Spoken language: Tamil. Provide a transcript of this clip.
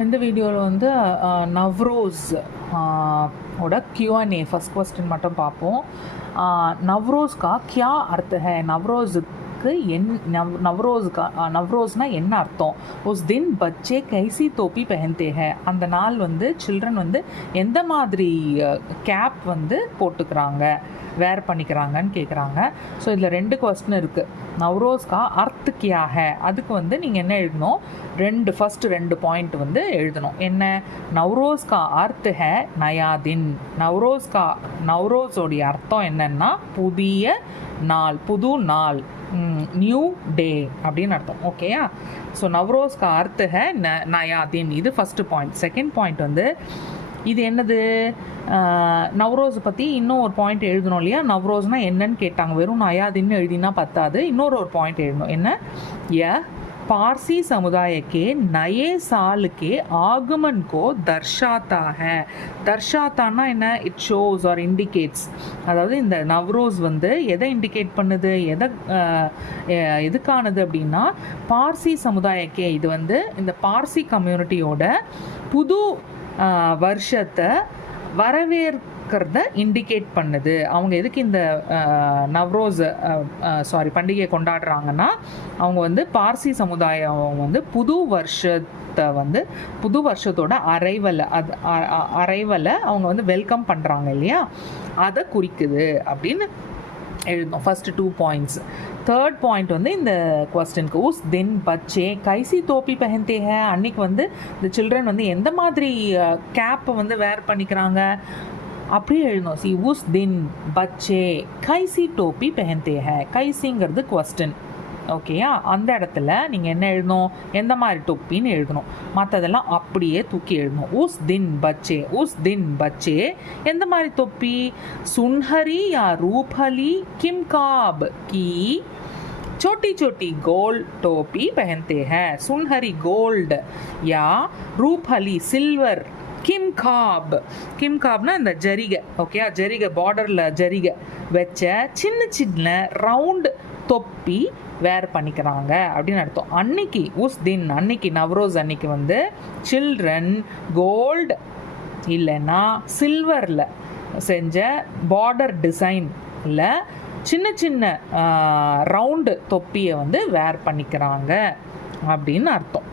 இந்த வீடியோவில் வந்து நவ்ரோஸ் ஓட Q&A ஃபஸ்ட் क्वेश्चन மட்டும் பார்ப்போம். नवरोज़ का क्या अर्थ है? நவ்ரோஸ்னா என்ன அர்த்தம்? உஸ் தின் பச்சே கைசி தோப்பி பெஹன்தே ஹே, அந்த நாள் வந்து சில்ட்ரன் வந்து எந்த மாதிரி கேப் வந்து போட்டுக்கிறாங்க, வேர் பண்ணிக்கிறாங்கன்னு கேட்குறாங்க. ஸோ இதில் 2 கொஸ்டின் இருக்குது. நவ்ரோஸ்கா அர்த் கியா ஹே, அதுக்கு வந்து நீங்கள் என்ன எழுதணும்? ஃபஸ்ட்டு 2 பாயிண்ட் வந்து எழுதணும். என்ன? நவ்ரோஸ்கா அர்த் ஹே நயாதின். நவ்ரோஸோடைய அர்த்தம் என்னன்னா புதிய நாள், புது நாள், நியூ டே அப்படின்னு அர்த்தம். ஓகேயா? ஸோ நவ்ரோஸ்கா அர்த் ஹே நயாதின், இது ஃபஸ்ட்டு பாயிண்ட். செகண்ட் பாயிண்ட் வந்து இது என்னது? நவ்ரோஸ் பற்றி இன்னும் ஒரு பாயிண்ட் எழுதணும் இல்லையா? நவ்ரோஸ்னால் என்னன்னு கேட்டாங்க. வெறும் நயாதின்னு எழுதினா பத்தாது, இன்னொரு பாயிண்ட் எழுதணும். என்ன? पारसी समुदाय के नए साल के आगमन को दर्शाता है. दर्शाताना என்ன? It shows or indicates. அதாவது இந்த நவ்ரோஸ் வந்து எதை இண்டிகேட் பண்ணுது, எதுக்கானது அப்படின்னா பார்சி சமுதாயக்கே, இது வந்து இந்த பார்சி கம்யூனிட்டியோட புது வருஷத்தை வரவேற்கிறத இண்டிகேட் பண்ணுது. அவங்க எதுக்கு இந்த பண்டிகையை கொண்டாடுறாங்கன்னா, அவங்க வந்து பார்சி சமுதாயம் வந்து புது வருஷத்தோட அரைவலை அவங்க வந்து வெல்கம் பண்ணுறாங்க இல்லையா, அதை குறிக்குது அப்படின்னு எழுதணும். First 2 points. தேர்ட் பாயிண்ட் வந்து இந்த கொஸ்டினுக்கு உஸ் தின் பச்சே கைசி தோப்பி பெஹன்தே ஹே, அன்னைக்கு வந்து இந்த சில்ட்ரன் வந்து எந்த மாதிரி கேப்பை வந்து வேர் பண்ணிக்கிறாங்க அப்படியே எழுதணும். சி உஸ் தின் பச்சே கைசி டோப்பி பெஹன்தே ஹே, கைசிங்கிறது கொஸ்டின். ஓகேயா? அந்த இடத்துல நீங்கள் என்ன எழுதணும்? எந்த மாதிரி தொப்பின்னு எழுதணும். மற்றதெல்லாம் அப்படியே தூக்கி எழுதணும். உஸ் தின் பச்சே எந்த மாதிரி தொப்பி? சுன்ஹரி யா ரூபலி கிம்காப் கி छोटी छोटी गोल्ड टोपी पहनते हैं. सुनहरी गोल्ड या रूपहली सिल्वर, கிம்காப்னா இந்த ஜரிகை. ஓகே, ஜரிகை பார்டரில் ஜரிகை வச்ச சின்ன சின்ன ரவுண்டு தொப்பி வேர் பண்ணிக்கிறாங்க அப்படின்னு அர்த்தம். அன்னைக்கு அன்னைக்கு நவ்ரோஸ் அன்னைக்கு வந்து சில்ட்ரன் கோல்டு இல்லைன்னா சில்வரில் செஞ்ச பார்டர் டிசைனில் சின்ன சின்ன ரவுண்டு தொப்பியை வந்து வேர் பண்ணிக்கிறாங்க அப்படின்னு அர்த்தம்.